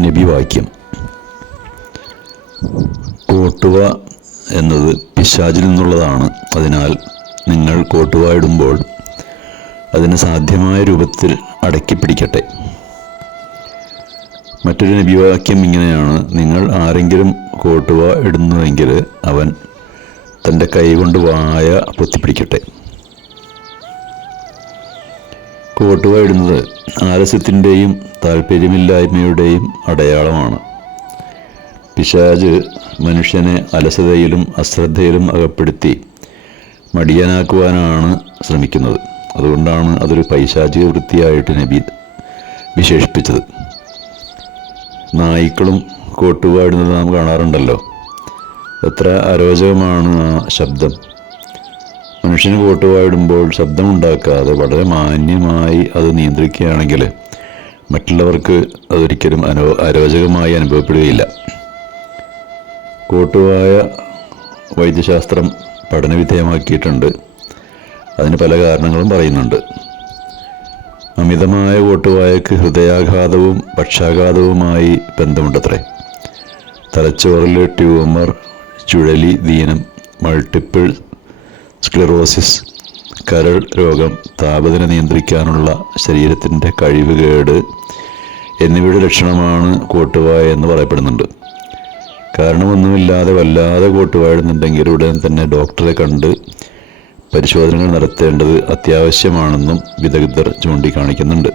നബിവാക്യം Courtois എന്നത് പിശാചിൽ നിന്നുള്ളതാണ്. അതിനാൽ നിങ്ങൾ കോട്ടുവ ഇടുമ്പോൾ അതിന് സാധ്യമായ രൂപത്തിൽ അടക്കി പിടിക്കട്ടെ മറ്റൊരു നബിവാക്യം ഇങ്ങനെയാണ്. നിങ്ങൾ ആരെങ്കിലും കോട്ടുവ ഇടുന്നുവെങ്കിൽ അവൻ തന്റെ കൈകൊണ്ട് വായ പൊത്തിപ്പിടിക്കട്ടെ. കോട്ടുവ ഇടുന്നത് ആലസ്യത്തിന്റെയും താല്പര്യമില്ലായ്മയുടെയും അടയാളമാണ്. പിശാജ് മനുഷ്യനെ അലസതയിലും അശ്രദ്ധയിലും അകപ്പെടുത്തി മടിയനാക്കുവാനാണ് ശ്രമിക്കുന്നത്. അതുകൊണ്ടാണ് അതൊരു പൈശാചിക വൃത്തിയായിട്ട് നബി വിശേഷിപ്പിച്ചത്. നായ്ക്കളും കോട്ടുപാടുന്നത് നാം കാണാറുണ്ടല്ലോ. എത്ര അരോചകമാണ് ആ ശബ്ദം. മനുഷ്യന് കോട്ടുവായിടുമ്പോൾ ശബ്ദമുണ്ടാക്കാതെ വളരെ മാന്യമായി അത് നിയന്ത്രിക്കുകയാണെങ്കിൽ മറ്റുള്ളവർക്ക് അതൊരിക്കലും അനോ അരോചകമായി അനുഭവപ്പെടുകയില്ല. കോട്ടുവായ വൈദ്യശാസ്ത്രം പഠനവിധേയമാക്കിയിട്ടുണ്ട്. അതിന് പല കാരണങ്ങളും പറയുന്നുണ്ട്. അമിതമായ കോട്ടുവായക്ക് ഹൃദയാഘാതവും പക്ഷാഘാതവുമായി ബന്ധമുണ്ടത്രേ. തലച്ചോറിൽ ട്യൂമർ ചുഴലി ദീനം മൾട്ടിപ്പിൾ സ്ക്ലിറോസിസ് കരൾ രോഗം താപനില നിയന്ത്രിക്കാനുള്ള ശരീരത്തിന്റെ കഴിവുകേട് എന്നിവയുടെ ലക്ഷണമാണ് കോട്ടുവായ എന്ന് പറയപ്പെടുന്നുണ്ട്. കാരണമൊന്നുമില്ലാതെ വല്ലാതെ കോട്ടുവാഴുന്നുണ്ടെങ്കിൽ ഉടൻ തന്നെ ഡോക്ടറെ കണ്ട് പരിശോധനകൾ നടത്തേണ്ടത് അത്യാവശ്യമാണെന്നും വിദഗ്ധർ ചൂണ്ടിക്കാണിക്കുന്നുണ്ട്.